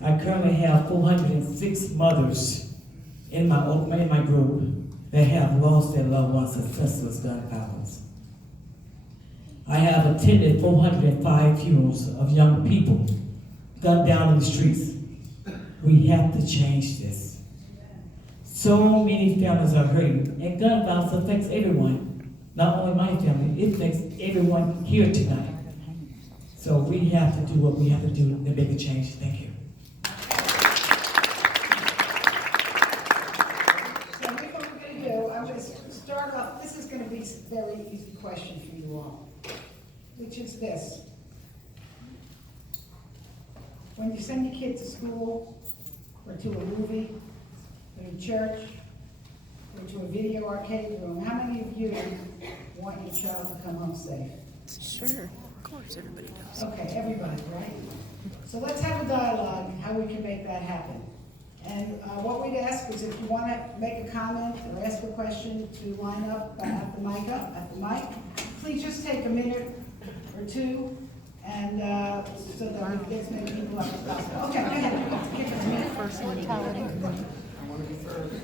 I currently have 406 mothers in my group that have lost their loved ones to senseless gun violence. I have attended 405 funerals of young people gunned down in the streets. We have to change this. So many families are hurting, and gun violence affects everyone. Not only my family, it affects everyone here tonight. So we have to do what we have to do to make a change. Thank you. So here's what we're going to do. I'm going to start off. This is going to be a very easy question for you all, which is this. When you send your kid to school, or to a movie, or to church, or to a video arcade room, how many of you want your child to come home safe? Sure, of course, everybody does. Okay, everybody, right? So let's have a dialogue how we can make that happen. And what we'd ask is if you want to make a comment or ask a question to line up at the mic, please just take a minute or two, and so that we can get as many people up as possible. Okay, go ahead. Give it to me. First mentality. I want to be first.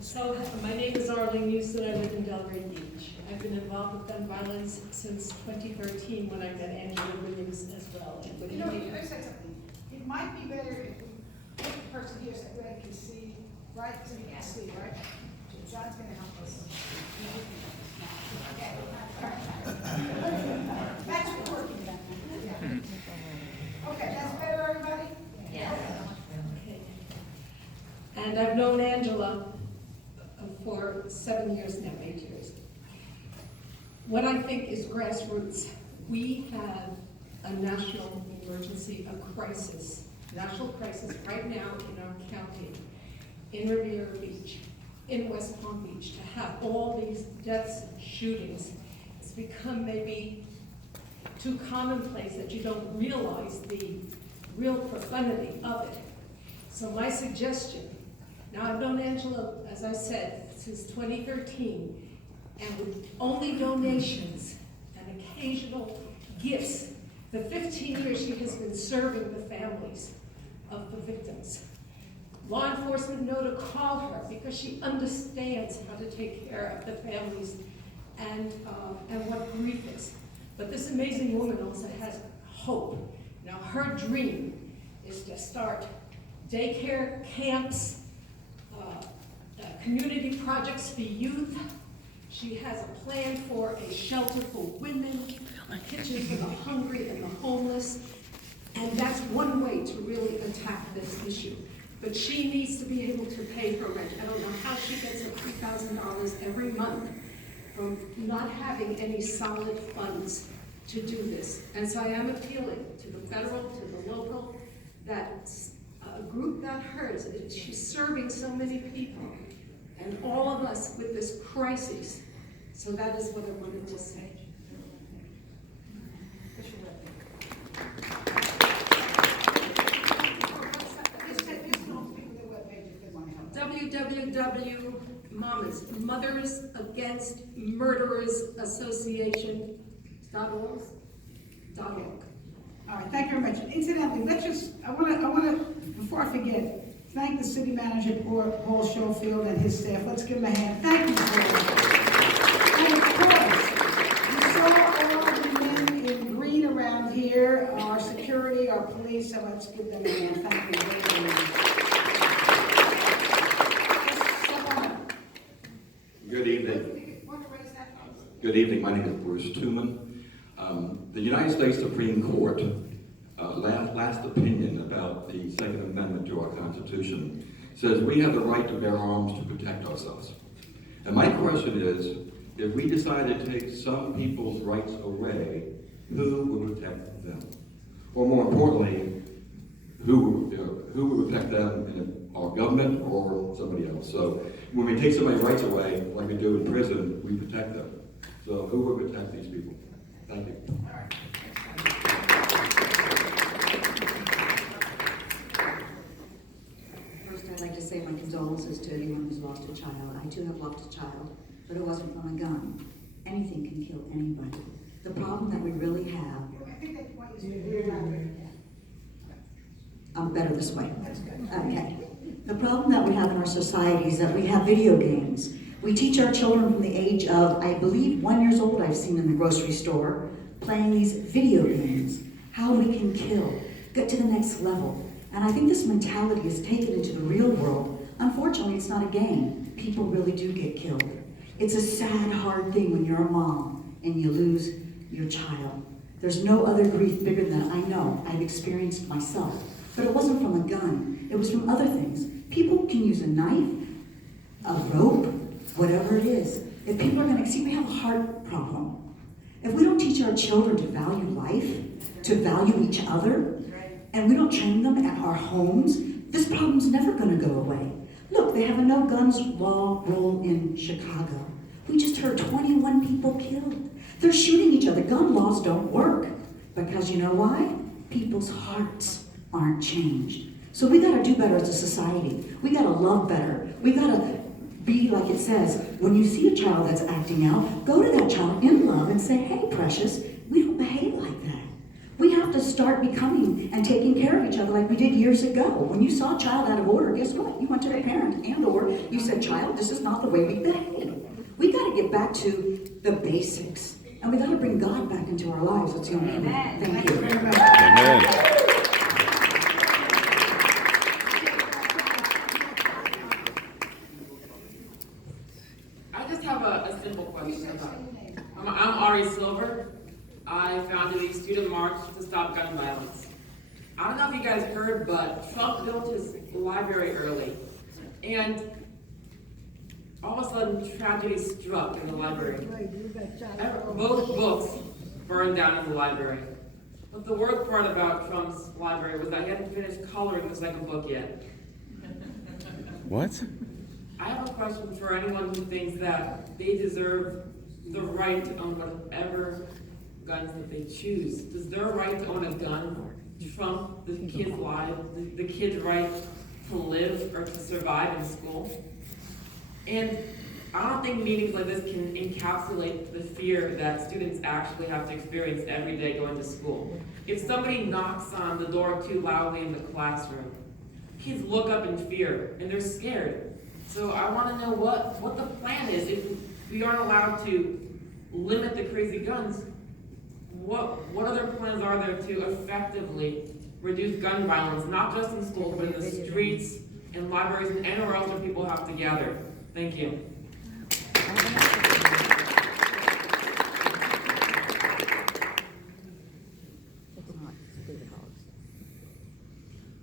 So, my name is Arlene Houston. I live in Delray Beach. I've been involved with gun violence since 2013 when I met Angela Williams as well. You know, can I say something? It might be better if we put the person here so everybody can see, right? So you can see, right? John's going to help us. Okay. All right. That's working then. Okay, that's better, everybody? Yeah. Okay. And I've known Angela for 7 years now, 8 years. What I think is grassroots, we have a national emergency, a crisis, national crisis right now in our county, in Riviera Beach, in West Palm Beach. To have all these deaths and shootings, it's become maybe too commonplace that you don't realize the real profundity of it. So my suggestion, now I've known Angela, as I said, since 2013, and with only donations and occasional gifts, the 15 years she has been serving the families of the victims. Law enforcement know to call her because she understands how to take care of the families and what grief is. But this amazing woman also has hope. Now her dream is to start daycare camps, community projects for youth. She has a plan for a shelter for women, a kitchen for the hungry and the homeless, and that's one way to really attack this issue. But she needs to be able to pay her rent. I don't know how she gets her $3,000 every month from not having any solid funds to do this. And so I am appealing to the federal, to the local, that a group that hers, she's serving so many people, and all of us with this crisis. So that is what I wanted to say. www.mamas, Mothers Against Murderers Association.org. All right, thank you very much. Incidentally, I want to, before I forget, thank the city manager, Paul Schofield, and his staff. Let's give him a hand. Thank you, Paul. And of course, you saw all the men in green around here, our security, our police, so let's give them a hand. Thank you very much. Good evening. Good evening. My name is Bruce Tooman. The United States Supreme Court last opinion about the Second Amendment to our Constitution says we have the right to bear arms to protect ourselves. And my question is, if we decide to take some people's rights away, who will protect them? Or more importantly, who will protect them, in our government or somebody else? So when we take somebody's rights away, like we do in prison, we protect them. So who will protect these people? Thank you. First, I'd like to say my condolences to anyone who's lost a child. I too have lost a child. but it wasn't from a gun. Anything can kill anybody. The problem that we really have, I think that's why you elaborate. I'm better this way. Okay. The problem that we have in our society is that we have video games. We teach our children from the age of, I believe, 1 year old, I've seen in the grocery store, playing these video games. How we can kill, get to the next level. And I think this mentality is taken into the real world. Unfortunately, it's not a game. People really do get killed. It's a sad, hard thing when you're a mom and you lose your child. There's no other grief bigger than that. I know, I've experienced myself. But it wasn't from a gun, it was from other things. People can use a knife, a rope, whatever it is. If people are gonna, see, we have a heart problem. If we don't teach our children to value life, to value each other, and we don't train them at our homes, this problem's never gonna go away. Look, they have a no guns law rule in Chicago. We just heard 21 people killed. They're shooting each other. Gun laws don't work. Because you know why? People's hearts aren't changed. So we gotta do better as a society. We gotta love better. We gotta be like it says, when you see a child that's acting out, go to that child in love and say, hey, precious, we don't behave like that. We have to start becoming and taking care of each other like we did years ago. When you saw a child out of order, guess what? You went to the parent and or you said, child, this is not the way we behave. We gotta get back to the basics. And we gotta bring God back into our lives. That's the only thing. Thank you. Amen. I just have a simple question about it. I'm Ari Silver. I founded a student march to stop gun violence. I don't know if you guys heard, but Trump built his library early. And all of a sudden, tragedy struck in the library. Both books burned down in the library. But the worst part about Trump's library was that he hadn't finished coloring the second book yet. What? I have a question for anyone who thinks that they deserve the right to own whatever guns that they choose. Does their right to own a gun trump the kids' lives, the kids' right to live or to survive in school? And I don't think meetings like this can encapsulate the fear that students actually have to experience every day going to school. If somebody knocks on the door too loudly in the classroom, kids look up in fear and they're scared. So I want to know what the plan is. If we aren't allowed to limit the crazy guns, what other plans are there to effectively reduce gun violence, not just in schools, but in the streets, in libraries, and anywhere else where people have to gather? Thank you.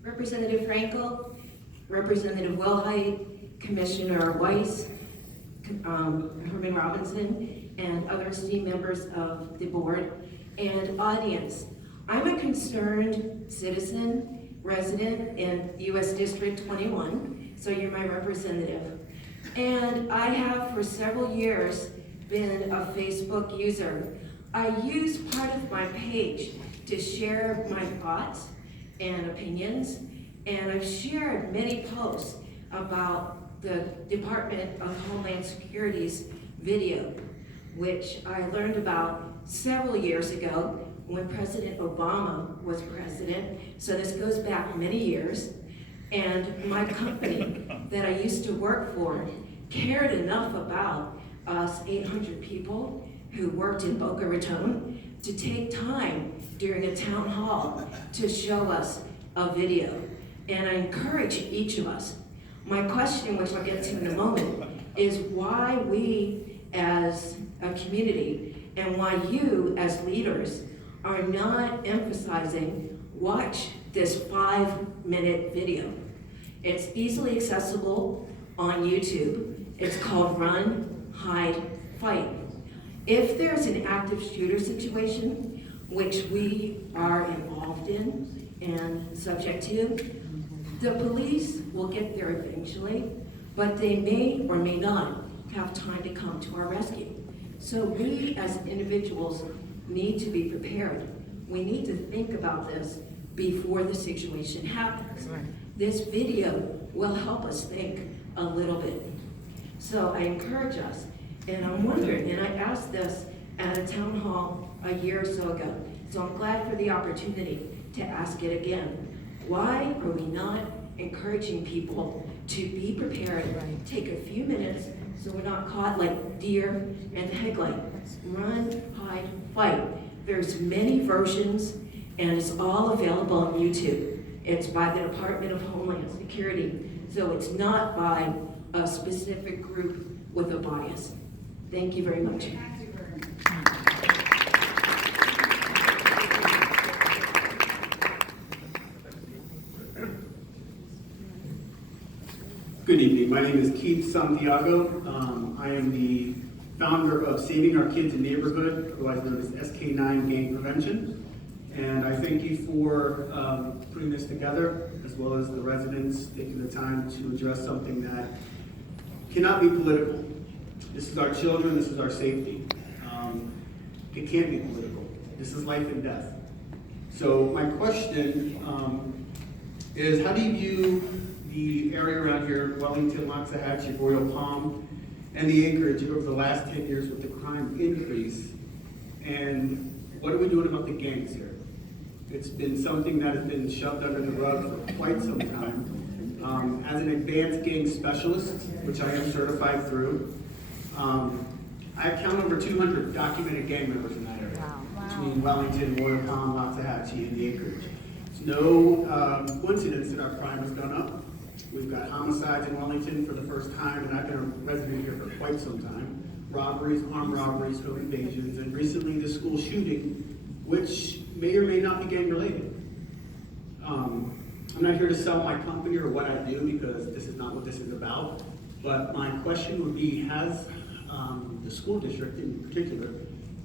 Representative Frankel, Representative Wellhite, Commissioner Weiss, Herman Robinson, and other esteemed members of the board and audience. I'm a concerned citizen, resident in U.S. District 21, so you're my representative. And I have for several years been a Facebook user. I use part of my page to share my thoughts and opinions, and I've shared many posts about the Department of Homeland Security's video, which I learned about several years ago when President Obama was president. So this goes back many years. And my company that I used to work for cared enough about us 800 people who worked in Boca Raton to take time during a town hall to show us a video. And I encourage each of us. My question, which I'll get to in a moment, is why we as a community and why you as leaders are not emphasizing watch this 5-minute video. It's easily accessible on YouTube. It's called Run, Hide, Fight. If there's an active shooter situation, which we are involved in and subject to, the police will get there eventually, but they may or may not have time to come to our rescue. So we as individuals need to be prepared. We need to think about this before the situation happens. This video will help us think a little bit. So I encourage us, And I'm wondering, and I asked this at a town hall a year or so ago, so I'm glad for the opportunity to ask it again. Why are we not encouraging people to be prepared, take a few minutes so we're not caught like deer in the headlight? Run, hide, fight. There's many versions and it's all available on YouTube. It's by the Department of Homeland Security, so it's not by a specific group with a bias. Thank you very much. Good evening. My name is Keith Santiago. I am the founder of Saving Our Kids in Neighborhood, otherwise known as SK9 Gang Prevention. And I thank you for putting this together, as well as the residents taking the time to address something that cannot be political. This is our children, this is our safety. It can't be political. This is life and death. So my question is, how do you view the area around here, Wellington, Waxahachie, Royal Palm, and the Anchorage over the last 10 years with the crime increase? And what are we doing about the gangs here? It's been something that has been shoved under the rug for quite some time. As an advanced gang specialist, which I am certified through, I count over 200 documented gang members in that area, between Wellington, Royal Palm, Waxahachie, and the Anchorage. It's no coincidence that our crime has gone up. We've got homicides in Wellington for the first time, and I've been a resident here for quite some time. Robberies, armed robberies, home invasions, and recently the school shooting, which may or may not be gang related. I'm not here to sell my company or what I do, because this is not what this is about. But my question would be, has the school district in particular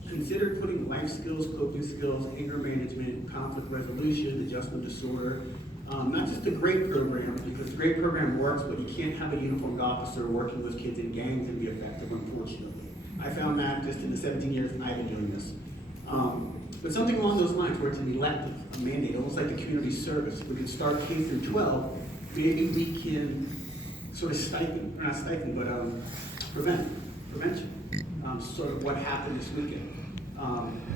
considered putting life skills, coping skills, anger management, conflict resolution, adjustment disorder, not just a GREAT program, because the GREAT program works, but you can't have a uniformed officer working with kids in gangs and be effective, unfortunately. I found that just in the 17 years I've been doing this. But something along those lines where it's an elective, a mandate, almost like a community service. If we can start K through 12, maybe we can sort of stifle, or not stifle, but prevention, sort of what happened this weekend.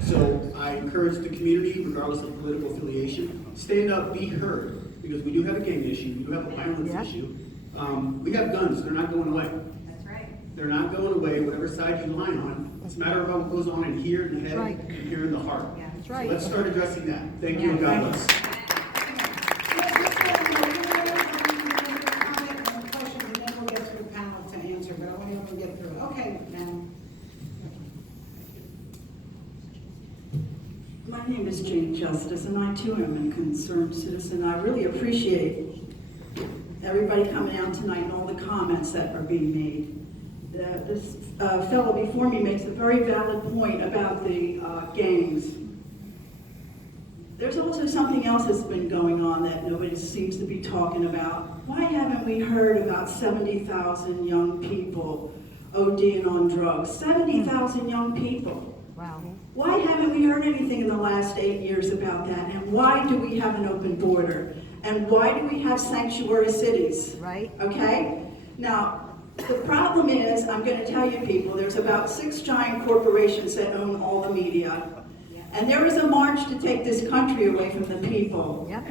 So I encourage the community, regardless of political affiliation, stand up, be heard, because we do have a gang issue, we do have a violence issue. We have guns, they're not going away. That's right. They're not going away, whatever side you lie on. It's a matter of what goes on in here in the head and here in the heart. Yeah, that's So let's start addressing that. Thank you and God bless. My name is Jane Justice, and I too am a concerned citizen. I really appreciate everybody coming out tonight and all the comments that are being made. This fellow before me makes a very valid point about the gangs. There's also something else that's been going on that nobody seems to be talking about. Why haven't we heard about 70,000 young people ODing on drugs? 70,000 young people. Wow. Why haven't we heard anything in the last 8 years about that? And why do we have an open border? And why do we have sanctuary cities? Right. Okay? Now, the problem is, I'm going to tell you people, there's about 6 giant corporations that own all the media. And there is a march to take this country away from the people. Yep.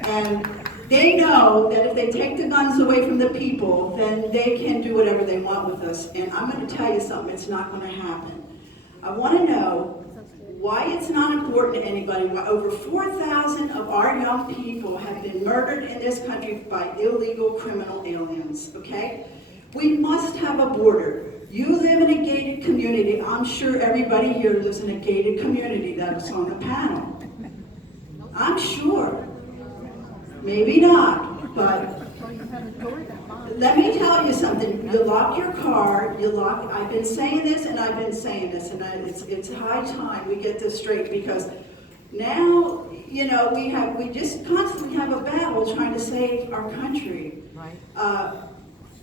And they know that if they take the guns away from the people, then they can do whatever they want with us. And I'm going to tell you something, it's not going to happen. I want to know why it's not important to anybody, why over 4,000 of our young people have been murdered in this country by illegal criminal aliens, okay? We must have a border. You live in a gated community. I'm sure everybody here lives in a gated community that is on the panel. I'm sure. Maybe not, but let me tell you something. You lock your car, I've been saying this and I've been saying this, and it's high time we get this straight, because now, you know, we just constantly have a battle trying to save our country. Right.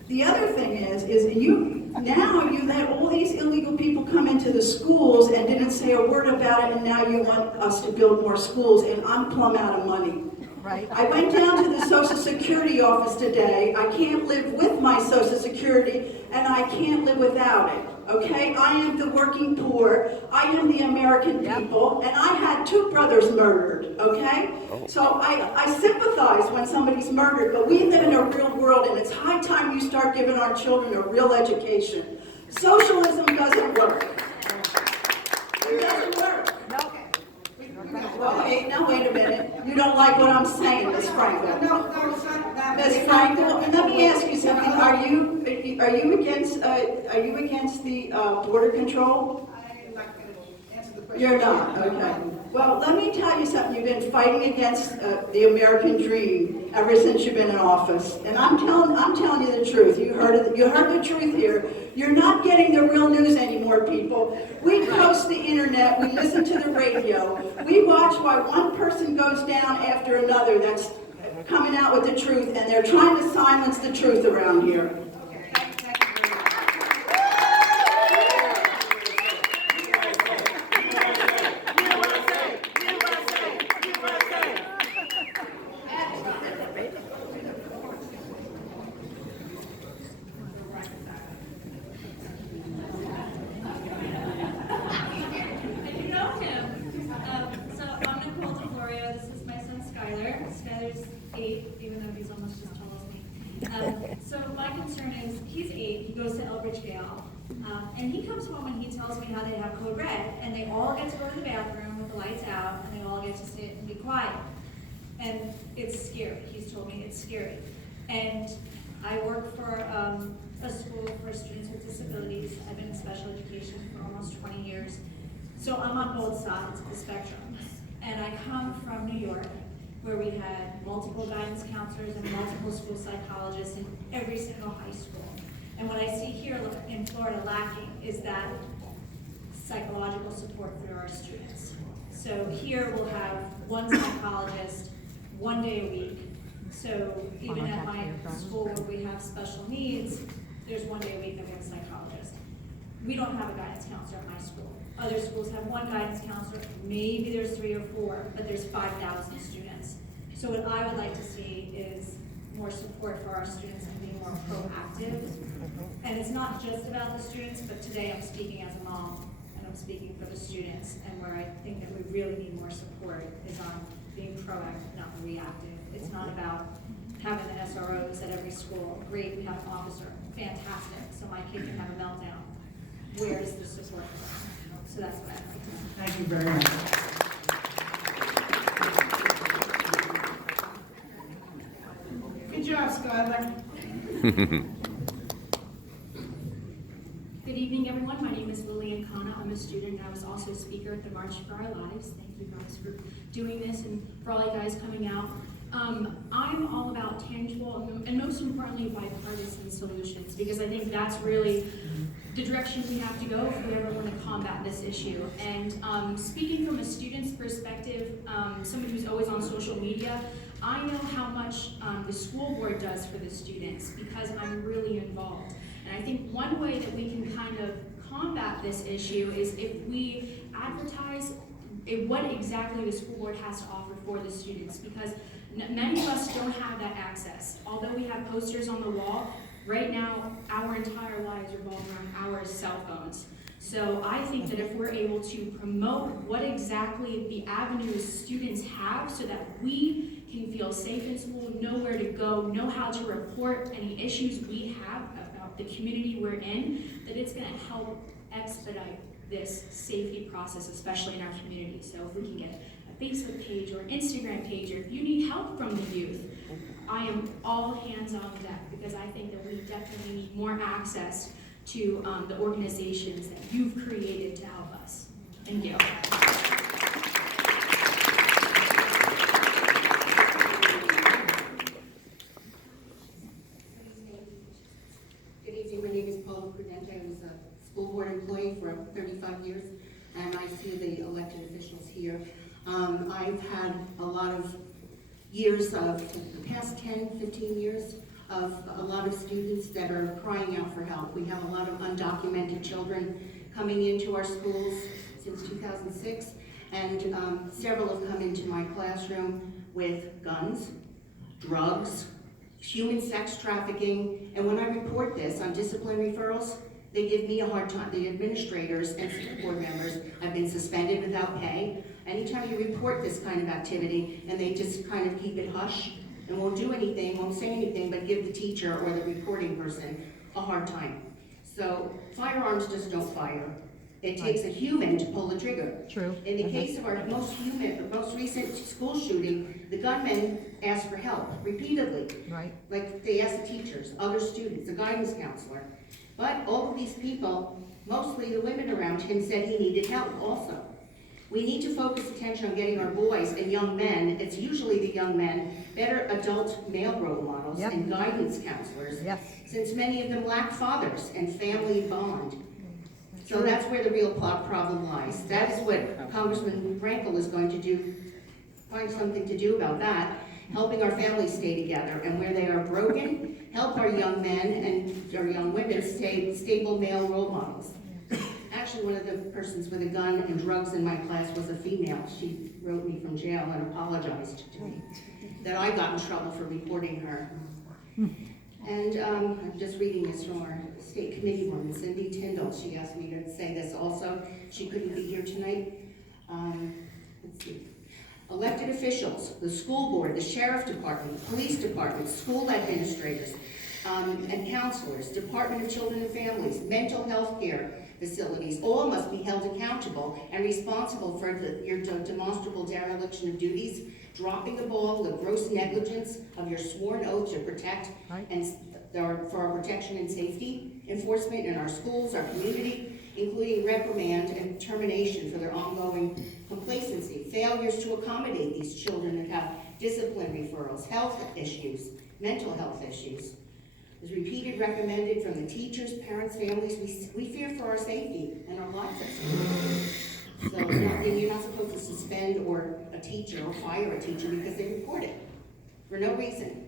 The other thing is you let all these illegal people come into the schools and didn't say a word about it, and now you want us to build more schools, and I'm plumb out of money. Right. I went down to the Social Security office today. I can't live with my Social Security, and I can't live without it. Okay? I am the working poor. I am the American people, and I had 2 brothers murdered. Okay? So I sympathize when somebody's murdered, but we live in a real world, and it's high time you start giving our children a real education. Socialism doesn't work. It doesn't work. Well, hey, now wait a minute. You don't like what I'm saying, Miss Frankel. No, it's not. Miss Frankel, let me ask you something. Are you against the border control? I'm not going to answer the question. You're not, okay. Well, let me tell you something. You've been fighting against the American dream ever since you've been in office, and I'm telling you the truth. You heard the truth here. You're not getting the real news anymore, people. We coast the internet. We listen to the radio. We watch why one person goes down after another that's coming out with the truth, and they're trying to silence the truth around here. Skylar's 8, even though he's almost as tall as me. So my concern is, he's 8, he goes to Elbridge Vale, and he comes home and he tells me how they have code red, and they all get to go to the bathroom with the lights out, and they all get to sit and be quiet. And it's scary. He's told me it's scary. And I work for a school for students with disabilities. I've been in special education for almost 20 years. So I'm on both sides of the spectrum. And I come from New York, where we had multiple guidance counselors and multiple school psychologists in every single high school. And what I see here in Florida lacking is that psychological support for our students. So here we'll have one psychologist 1 day a week. So even at my school where we have special needs, there's 1 day a week that we have a psychologist. We don't have a guidance counselor at my school. Other schools have one guidance counselor, maybe there's 3 or 4, but there's 5,000 students. So what I would like to see is more support for our students and being more proactive. And it's not just about the students, but today I'm speaking as a mom, and I'm speaking for the students, and where I think that we really need more support is on being proactive, not reactive. It's not about having the SROs at every school. Great, we have an officer, fantastic, so my kid can have a meltdown. Where is the support? So that's what I'd like to know. Thank you very much. Good job, Skylar. Good evening, everyone. My name is Lillian Kana. I'm a student, and I was also a speaker at the March for Our Lives. Thank you guys for doing this and for all you guys coming out. I'm all about tangible and most importantly, bipartisan solutions, because I think that's really the direction we have to go if we ever want to combat this issue. And speaking from a student's perspective, somebody who's always on social media, I know how much the school board does for the students because I'm really involved. And I think one way that we can kind of combat this issue is if we advertise what exactly the school board has to offer for the students, because many of us don't have that access. Although we have posters on the wall, right now our entire lives revolve around our cell phones. So I think that if we're able to promote what exactly the avenues students have so that we can feel safe in school, know where to go, know how to report any issues we have about the community we're in, that it's going to help expedite this safety process, especially in our community. So if we can get a Facebook page or an Instagram page, or if you need help from the youth, I am all hands on deck, because I think that we definitely need more access to the organizations that you've created to help us. Thank you. Good evening, my name is Paula Prudente. I was a school board employee for 35 years, and I see the elected officials here. I've had a lot of years of, the past 10, 15 years, of a lot of students that are crying out for help. We have a lot of undocumented children coming into our schools since 2006, and several have come into my classroom with guns, drugs, human sex trafficking, and when I report this on discipline referrals, they give me a hard time. The administrators and school board members have been suspended without pay. Anytime you report this kind of activity and they just kind of keep it hush and won't do anything, won't say anything, but give the teacher or the reporting person a hard time. So firearms just don't fire. It takes a human to pull the trigger. True. In the case of our most recent school shooting, the gunman asked for help repeatedly. Right. Like they asked the teachers, other students, the guidance counselor. But all of these people, mostly the women around him, said he needed help also. We need to focus attention on getting our boys and young men, it's usually the young men, better adult male role models and guidance counselors, since many of them lack fathers and family bond. So that's where the real problem lies. That is what Congressman Frankel is going to do, find something to do about that, helping our families stay together, and where they are broken, help our young men and our young women stay stable male role models. Actually, one of the persons with a gun and drugs in my class was a female. She wrote me from jail and apologized to me that I got in trouble for reporting her. And I'm just reading this from our state committee woman, Cindy Tyndall. She asked me to say this also. She couldn't be here tonight. Let's see. Elected officials, the school board, the sheriff department, the police department, school administrators, and counselors, Department of Children and Families, mental health care facilities, all must be held accountable and responsible for your demonstrable dereliction of duties, dropping the ball, the gross negligence of your sworn oath to protect and for our protection and safety, enforcement in our schools, our community, including reprimand and termination for their ongoing complacency, failures to accommodate these children that have discipline referrals, health issues, mental health issues. As repeated recommended from the teachers, parents, families, we fear for our safety and our lives at school. So you're not supposed to suspend or a teacher or fire a teacher because they report it for no reason.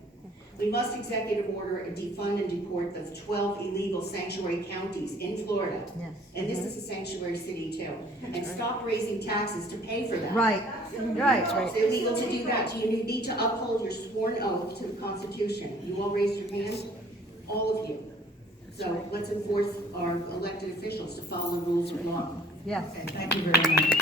We must executive order and defund and deport the 12 illegal sanctuary counties in Florida. Yes. And this is a sanctuary city too. And stop raising taxes to pay for that. Right. It's illegal to do that. You need to uphold your sworn oath to the Constitution. You all raised your hand, all of you. So let's enforce our elected officials to follow the rules of law. Yes, okay, thank you very much.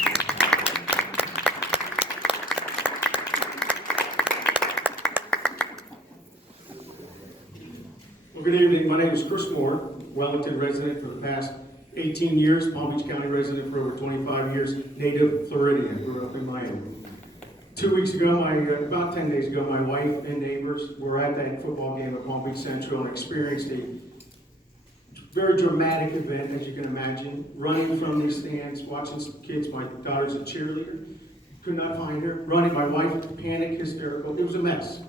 Well, good evening. My name is Chris Moore, Wellington resident for the past 18 years, Palm Beach County resident for over 25 years, native Floridian, grew up in Miami. 2 weeks ago, about 10 days ago, my wife and neighbors were at that football game at Palm Beach Central and experienced a very dramatic event, as you can imagine, running from these stands, watching some kids. My daughter's a cheerleader, could not find her, running. My wife, panic, hysterical. It was a mess.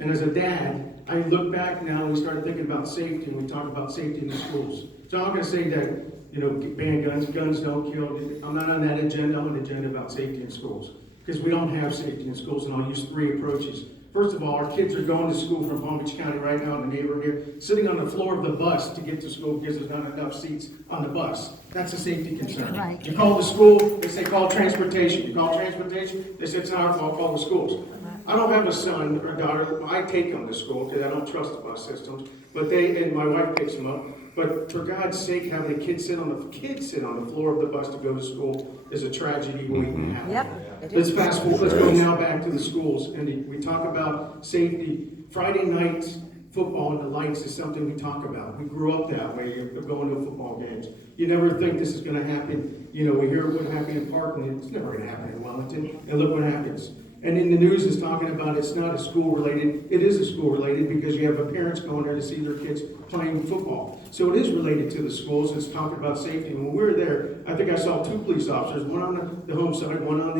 And as a dad, I look back now and we started thinking about safety, and we talk about safety in the schools. So I'm not going to say that, you know, ban guns don't kill. I'm not on that agenda. I'm on an agenda about safety in schools, because we don't have safety in schools, and I'll use three approaches. First of all, our kids are going to school from Palm Beach County right now in the neighborhood here, sitting on the floor of the bus to get to school because there's not enough seats on the bus. That's a safety concern. Right. You call the school, they say call transportation. You call transportation, they say it's not our fault, call the schools. I don't have a son or a daughter. I take them to school because I don't trust the bus systems, but and my wife picks them up. But for God's sake, having a kid sit on the floor of the bus to go to school is a tragedy waiting to happen. Yep. Let's fast forward. Let's go now back to the schools, and we talk about safety. Friday nights football and the lights is something we talk about. We grew up that way. You're going to football games. You never think this is going to happen. You know, we hear what happened in Parkland. It's never going to happen in Wellington. And look what happens. And in the news is talking about it's not a school related. It is a school related because you have parents going there to see their kids playing football. So it is related to the schools. It's talking about safety. And when we were there, I think I saw 2 police officers, one on the home side, one on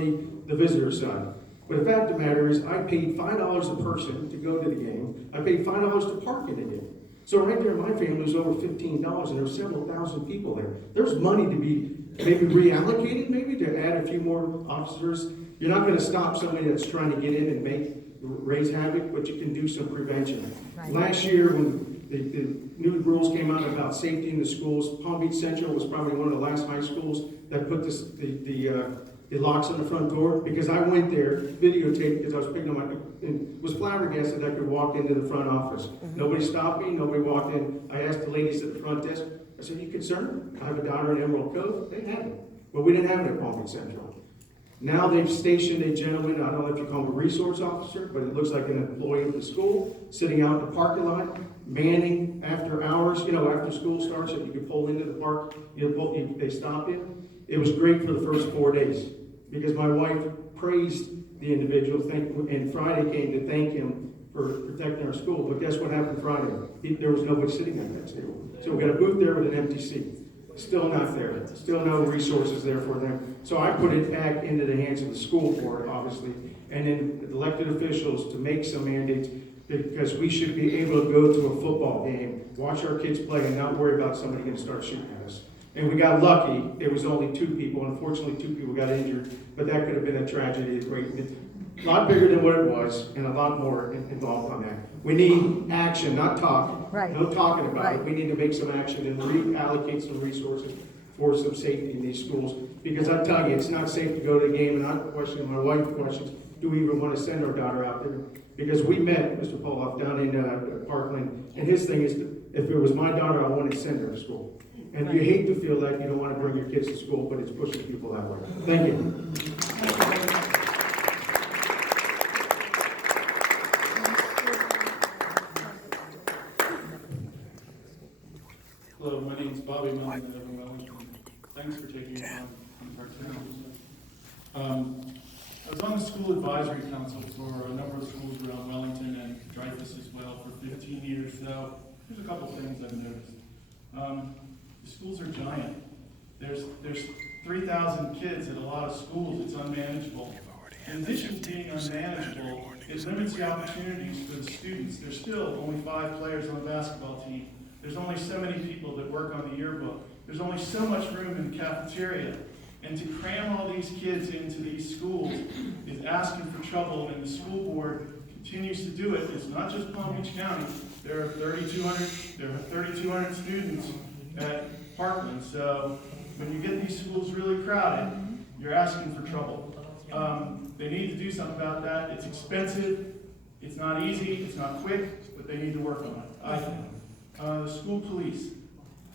the visitor side. But the fact of the matter is I paid $5 a person to go to the game. I paid $5 to park in the game. So right there, my family was over $15, and there were several thousand people there. There's money to be maybe reallocated, maybe to add a few more officers. You're not going to stop somebody that's trying to get in and raise havoc, but you can do some prevention. Right. Last year, when the new rules came out about safety in the schools, Palm Beach Central was probably one of the last high schools that put the The locks on the front door, because I went there, videotaped, because I was picking up and was flabbergasted I could walk into the front office. Nobody stopped me, nobody walked in. I asked the ladies at the front desk, I said, "Are you concerned? I have a daughter in Emerald Cove." They have it. But we didn't have it at Palm Beach Central. Now they've stationed a gentleman, I don't know if you call him a resource officer, but it looks like an employee of the school, sitting out in the parking lot, manning after hours, after school starts, that you can pull into the park, they stop you. It was great for the first 4 days, because my wife praised the individual, and Friday came to thank him for protecting our school. But guess what happened Friday? There was nobody sitting at that table. So we got a booth there with an empty seat. Still not there. Still no resources there for them. So I put it back into the hands of the school board, obviously, and then elected officials to make some mandates, because we should be able to go to a football game, watch our kids play, and not worry about somebody going to start shooting at us. And we got lucky. There was only 2 people. Unfortunately, 2 people got injured, but that could have been a tragedy. A lot bigger than what it was, and a lot more involved on that. We need action, not talk. Right. No talking about it. We need to make some action and reallocate some resources for some safety in these schools. Because I tell you, it's not safe to go to the game, and I'm questioning, my wife questions, do we even want to send our daughter out there? Because we met Mr. Poloff down in Parkland, and his thing is, if it was my daughter, I wanted to send her to school. And you hate to feel like you don't want to bring your kids to school, but it's pushing people that way. Thank you. Hello, my name is Bobby Milne, I live in Wellington. Thanks for taking your time to participate. I was on the school advisory council for a number of schools around Wellington and Dreyfus as well for 15 years. So there's a couple of things I've noticed. The schools are giant. There's 3,000 kids at a lot of schools. It's unmanageable. In addition to being unmanageable, it limits the opportunities for the students. There's still only 5 players on the basketball team. There's only so many people that work on the yearbook. There's only so much room in the cafeteria. And to cram all these kids into these schools is asking for trouble, and the school board continues to do it. It's not just Palm Beach County. There are 3,200 students at Parkland. So when you get these schools really crowded, you're asking for trouble. They need to do something about that. It's expensive. It's not easy. It's not quick, but they need to work on it, I think. The school police,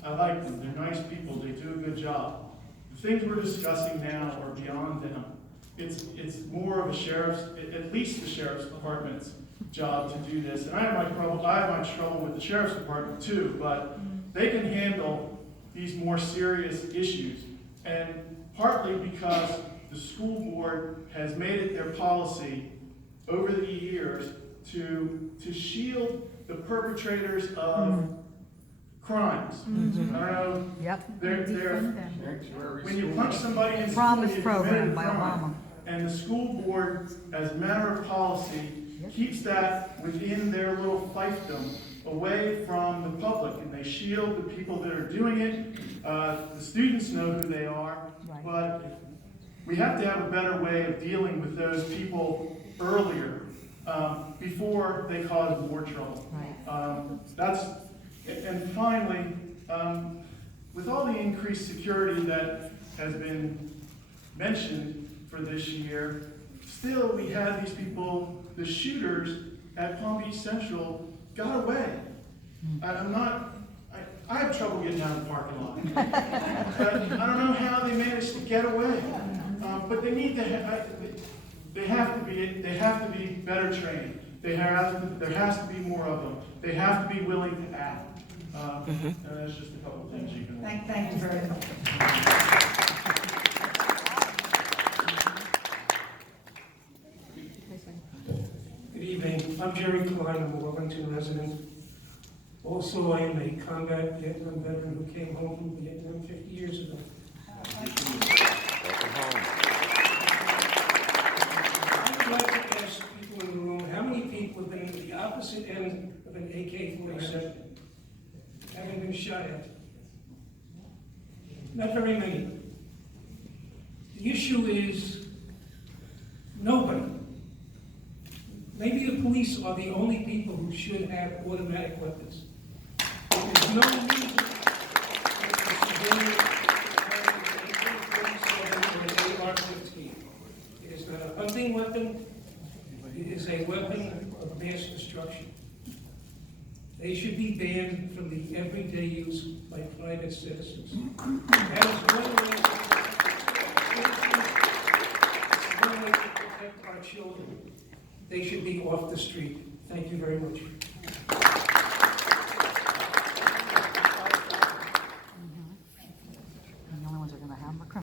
I like them. They're nice people. They do a good job. The things we're discussing now are beyond them. It's more of a sheriff's, at least the sheriff's department's job to do this. And I have my trouble with the sheriff's department too, but they can handle these more serious issues. And partly because the school board has made it their policy over the years to shield the perpetrators of crimes. I don't know. Yep. When you punch somebody in Promise school, program you've by committed a Obama. crime. And the school board, as a matter of policy, keeps that within their little fiefdom, away from the public, and they shield the people that are doing it. The students know who they are, but we have to have a better way of dealing with those people earlier, before they cause more trouble. And finally, with all the increased security that has been mentioned for this year, still we had these people, the shooters at Palm Beach Central got away. I have trouble getting out of the parking lot. I don't know how they managed to get away, but they need to. They have to be better trained. There has to be more of them. They have to be willing to act. And that's just a couple of things you can. Thank you very much. Good evening. I'm Jerry Klein. I'm a Wellington resident. Also, I am a combat Vietnam veteran who came home from Vietnam 50 years ago. Welcome home. I'd like to ask people in the room, how many people have been at the opposite end of an AK-47, having been shot at? Not very many. The issue is nobody. Maybe the police are the only people who should have automatic weapons. There's no reason for a civilian to carry an AK-47 or an AR-15. its citizens. That is one way to protect our children. They should be off the street. Thank you very much.